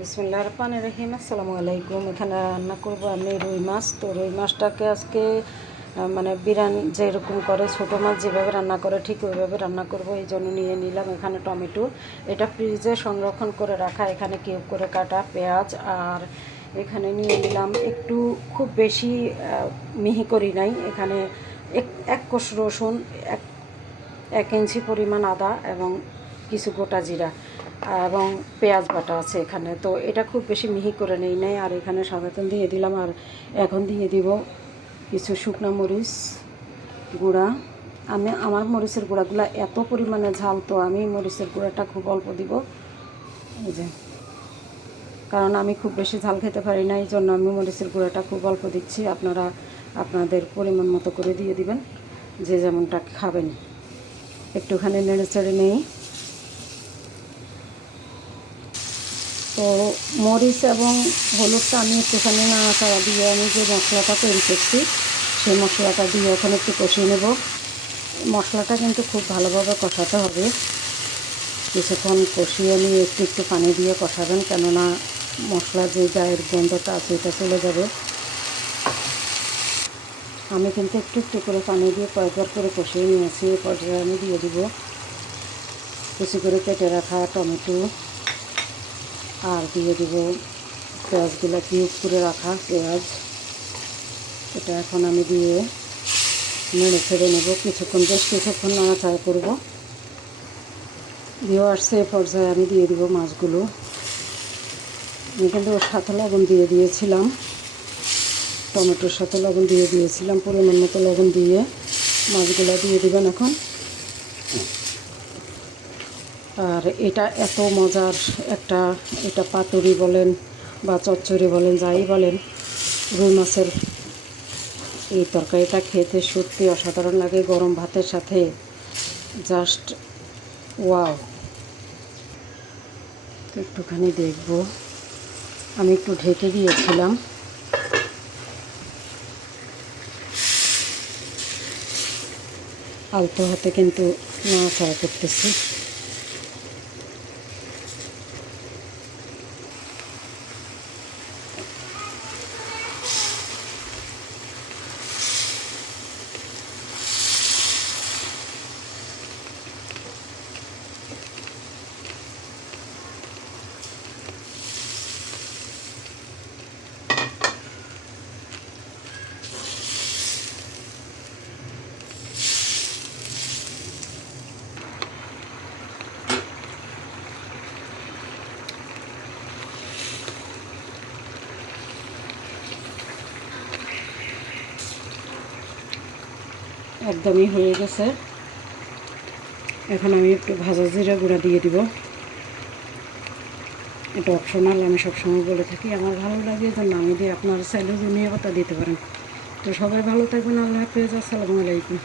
বিসমিল্লাহির রহমানির রহিম। আসসালামু আলাইকুম। এখানে রান্না করব আমি রুই মাছ। তো রুই মাছটাকে আজকে মানে বিরান যেরকম করে ছোটো মাছ যেভাবে রান্না করে ঠিক ওইভাবে রান্না করব। এই জন্য নিয়ে নিলাম এখানে টমেটো, এটা ফ্রিজে সংরক্ষণ করে রাখা, এখানে কিউব করে কাটা পেঁয়াজ, আর এখানে নিয়ে নিলাম একটু খুব বেশি মিহি করি নাই, এখানে এক কোষ রসুন, এক ইঞ্চি পরিমাণ আদা এবং কিছু গোটা জিরা এবং পেঁয়াজ বাটা আছে এখানে। তো এটা খুব বেশি মিহি করে নেই নাই। আর এখানে সাদা তেল দিয়ে দিলাম। আর এখন দিয়ে দিব কিছু শুকনো মরিচ গুঁড়া। আমার মরিচের গুঁড়াগুলো এত পরিমাণে ঝাল, তো আমি মরিচের গুঁড়াটা খুব অল্প দিব, এই যে, কারণ আমি খুব বেশি ঝাল খেতে পারি না, এই জন্য আমি মরিচের গুঁড়াটা খুব অল্প দিচ্ছি। আপনারা আপনাদের পরিমাণ মতো করে দিয়ে দিবেন, যে যেমনটা খাবেন। একটুখানি নেড়ে চেড়ে নেই। তো মরিচ এবং হলুদটা আমি একটুখানি নাড়াচাড়া দিয়ে আমি যে মশলাটা তৈরি করছি সেই মশলাটা দিয়ে ওখানে একটু কষিয়ে নেব। মশলাটা কিন্তু খুব ভালোভাবে কষাতে হবে, কিছুক্ষণ কষিয়ে নিয়ে একটু একটু পানি দিয়ে কষাবেন, কেননা মশলা যে গায়ের গন্ধটা আছে এটা চলে যাবে। আমি কিন্তু একটু একটু করে পানি দিয়ে কয়েকবার করে কষিয়ে নিয়েছি। এই পর্যায়ে আমি দিয়ে দিব কুচি করে কেটে রাখা টমেটো, আর দিয়ে দিব পেঁয়াজগুলো কিউব করে রাখা পেঁয়াজ। এটা এখন আমি দিয়ে নেড়ে ছেড়ে নেব কিছুক্ষণ, বেশ কিছুক্ষণ নাড়াচাড়া করব। ভিউয়ার্স, এই পর্যায়ে আমি দিয়ে দিব মাছগুলো। আমি কিন্তু ওর সাথে লবণ দিয়ে দিয়েছিলাম, টমেটোর সাথে লবণ দিয়ে দিয়েছিলাম, পরিমাণ মতো লবণ দিয়ে মাছগুলো দিয়ে দিবেন এখন। আর এটা এত মজার একটা, এটা পাতুরি বলেন বা চচ্চড়ি বলেন, যাই বলেন, রুই মাছের এই তরকারিটা খেতে সত্যি অসাধারণ লাগে গরম ভাতের সাথে, জাস্ট ওয়াও। একটুখানি দেখব, আমি একটু ঢেকে দিয়েছিলাম। আলতো হাতে কিন্তু নাড়াচাড়া করতেছি। একদমই হয়ে গেছে। এখন আমি একটু ভাজা জিরা গুঁড়া দিয়ে দিব। এটা অপশনাল, আমি সবসময় বলে থাকি, আমার ভালো লাগে এই জন্য আমি দিই। আপনারা চাইলেও ধনিয়া পাতা দিতে পারেন। তো সবাই ভালো থাকবেন। আল্লাহ হাফেজ। আসসালামু আলাইকুম।